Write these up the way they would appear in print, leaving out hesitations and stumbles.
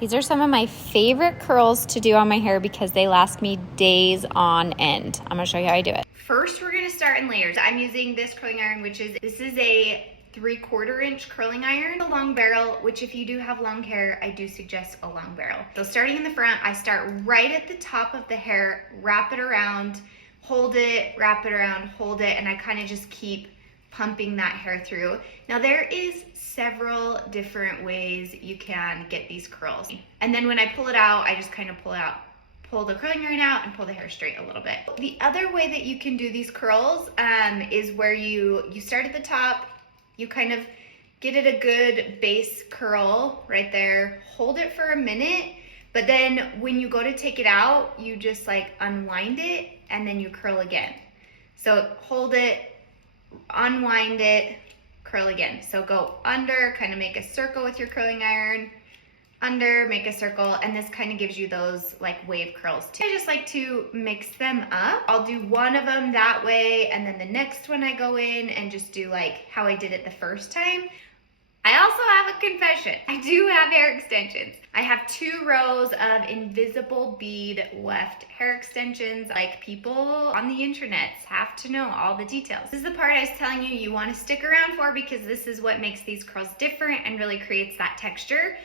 These are some of my favorite curls to do on my hair because they last me days on end. I'm gonna show you how I do it. First, we're gonna start in layers. I'm using this curling iron, this is a 3/4 inch curling iron, a long barrel, which if you do have long hair, I do suggest a long barrel. So starting in the front, I start right at the top of the hair, wrap it around, hold it, wrap it around, hold it, and I kind of just keep pumping that hair through. Now there is several different ways you can get these curls. And then when I pull it out, I just kind of pull the curling iron out and pull the hair straight a little bit. The other way that you can do these curls is where you start at the top, you kind of get it a good base curl right there, hold it for a minute, but then when you go to take it out, you just like unwind it and then you curl again. So hold it, unwind it, curl again. So go under, kind of make a circle with your curling iron, under, make a circle, and this kind of gives you those like wave curls too. I just like to mix them up. I'll do one of them that way, and then the next one I go in and just do like how I did it the first time. I also have a confession. I do have hair extensions. I have 2 rows of invisible bead weft hair extensions. Like, people on the internet have to know all the details. This is the part I was telling you you want to stick around for because this is what makes these curls different and really creates that texture.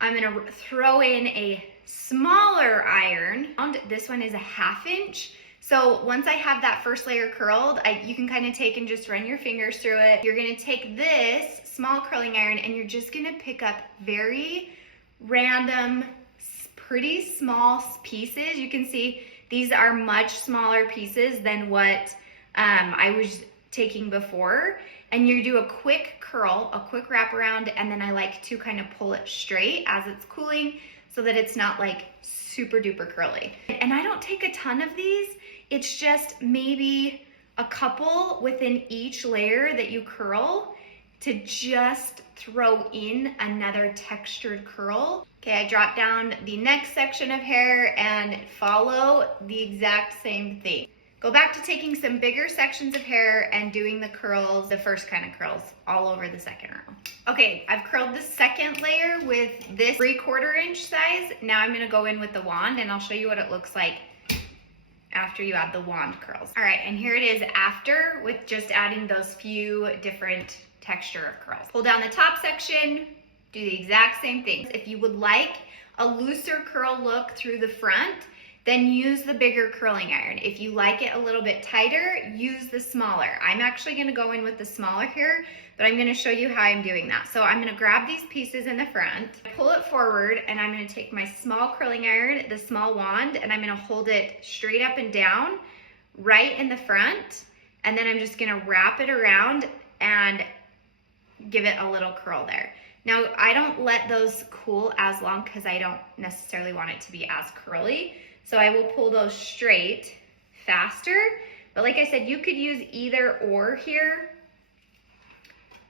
I'm gonna throw in a smaller iron. This one is a 1/2 inch. So once I have that first layer curled, you can kind of take and just run your fingers through it. You're gonna take this small curling iron and you're just gonna pick up very random, pretty small pieces. You can see these are much smaller pieces than what I was taking before. And you do a quick curl, a quick wrap around, and then I like to kind of pull it straight as it's cooling so that it's not like super duper curly. And I don't take a ton of these. It's just maybe a couple within each layer that you curl to just throw in another textured curl. Okay, I drop down the next section of hair and follow the exact same thing. Go back to taking some bigger sections of hair and doing the curls, the first kind of curls, all over the second row. Okay, I've curled the second layer with this 3/4 inch size. Now I'm gonna go in with the wand and I'll show you what it looks like after you add the wand curls. All right, and here it is after with just adding those few different texture of curls. Pull down the top section, do the exact same thing. If you would like a looser curl look through the front, then use the bigger curling iron. If you like it a little bit tighter, use the smaller. I'm actually gonna go in with the smaller here, but I'm gonna show you how I'm doing that. So I'm gonna grab these pieces in the front, pull it forward, and I'm gonna take my small curling iron, the small wand, and I'm gonna hold it straight up and down, right in the front, and then I'm just gonna wrap it around and give it a little curl there. Now, I don't let those cool as long because I don't necessarily want it to be as curly. So I will pull those straight faster. But like I said, you could use either or here.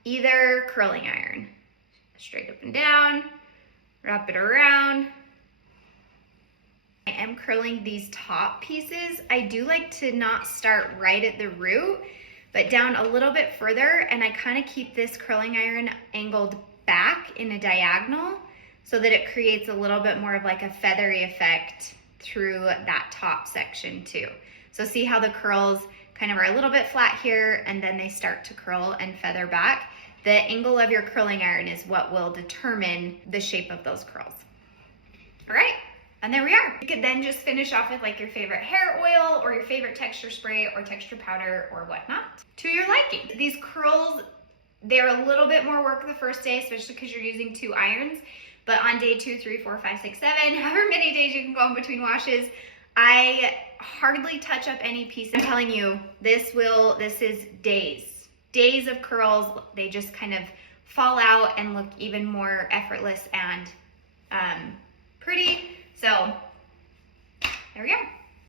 Either curling iron. Straight up and down, wrap it around. I am curling these top pieces. I do like to not start right at the root, but down a little bit further, and I kind of keep this curling iron angled back in a diagonal so that it creates a little bit more of like a feathery effect through that top section too. So see how the curls kind of are a little bit flat here and then they start to curl and feather back. The angle of your curling iron is what will determine the shape of those curls. All right, and there we are. You could then just finish off with like your favorite hair oil or your favorite texture spray or texture powder or whatnot to your liking. These curls, they're a little bit more work the first day, especially because you're using 2 irons. But on day 2, 3, 4, 5, 6, 7, however many days you can go in between washes, I hardly touch up any pieces. I'm telling you, this is days of curls. They just kind of fall out and look even more effortless and pretty. So there we go.